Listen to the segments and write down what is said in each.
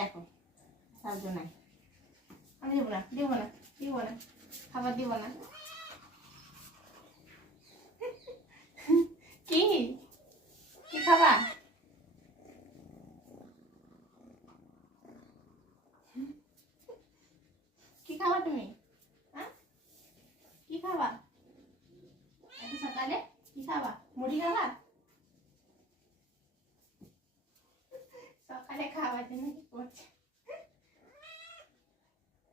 দেখো সাহায্য নাই, আমি দেবো না, দিব না, দিব না, খাবার দিব না। কি কি খাবা? কি খাবা তুমি? হ্যাঁ কি খাবা এত সকালে? কি খাবা? মুড়ি খাবা? সকালে খাবার জন্য কি করছে?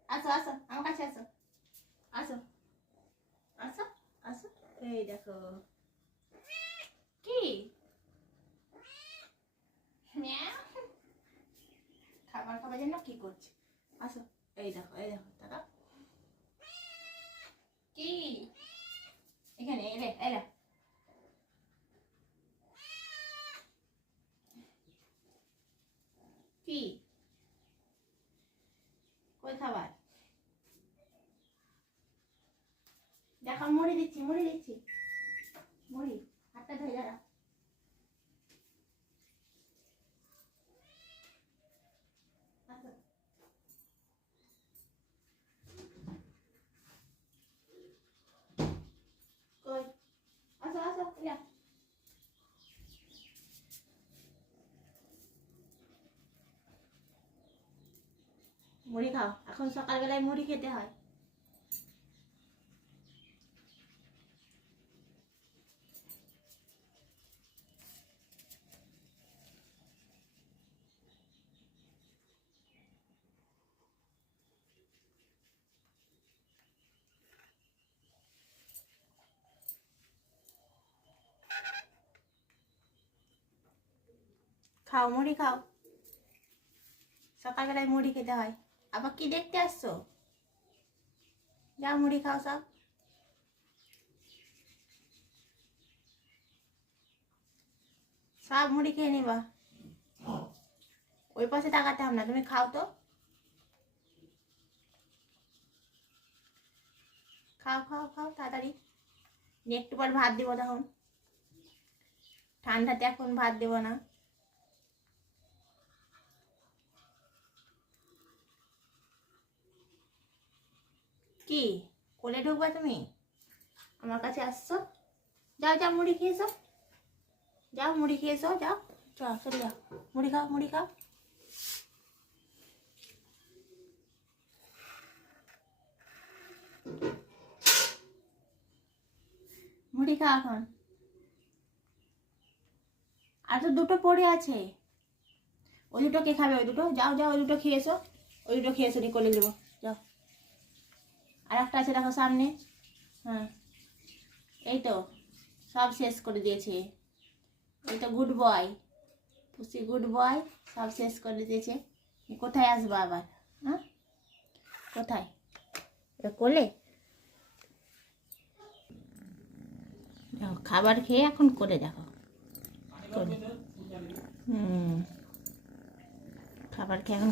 আসো আসো আমার কাছে আসো, আসো আসো আসো। এই দেখো কি ম্যাও, খাবার খাবার জন্য কি করছে? আসো, এই দেখো, এই দেখো দাদা কি এখানে এলে এলে। কি কই খাবার? দেখো মুড়ি দিচ্ছি, মুড়ি দিচ্ছি, মুড়ি। হাতটা ধরে দাঁড়া। আসো কই, আসো আসো এলা। মুড়ি খাও, এখন সকালবেলায় মুড়ি খেতে হয়। খাও মুড়ি খাও, সকালবেলায় মুড়ি খেতে হয়। আবার কি দেখতে আসছো? যাও মুড়ি খাও সব। সব মুড়ি খেয়ে নিবা, ওই পাশে তাকাতে হবে না, তুমি খাও তো। খাও খাও খাও তাড়াতাড়ি, নিয়ে একটু পর ভাত দিব তখন, ঠান্ডাতে এখন ভাত দেবো না। কি কোলে ঢুকবা তুমি? আমার কাছে আসছো? যাও যাও মুড়ি খেয়েছো, যাও মুড়ি খেয়েছো, যাও চল চলে যাও, মুড়ি খাও, মুড়ি খাও। মুড়ি খাও এখন, আর তো দুটো পড়ে আছে, ওই দুটো কে খাবে? ওই দুটো যাও যাও, ওই দুটো খেয়েছো, ওই দুটো খেয়েছো, নি কোলে দেবো যাও। আর একটা আছে দেখো সামনে, হ্যাঁ এই তো সব শেষ করে দিয়েছে, এই তো গুড বয়, পুষি গুড বয়, সব শেষ করে দিয়েছে। কোথায় আসবো আবার? হ্যাঁ কোথায়? কোলে দেখো, খাবার খেয়ে এখন করে দেখো, কোলে। খাবার খেয়ে এখন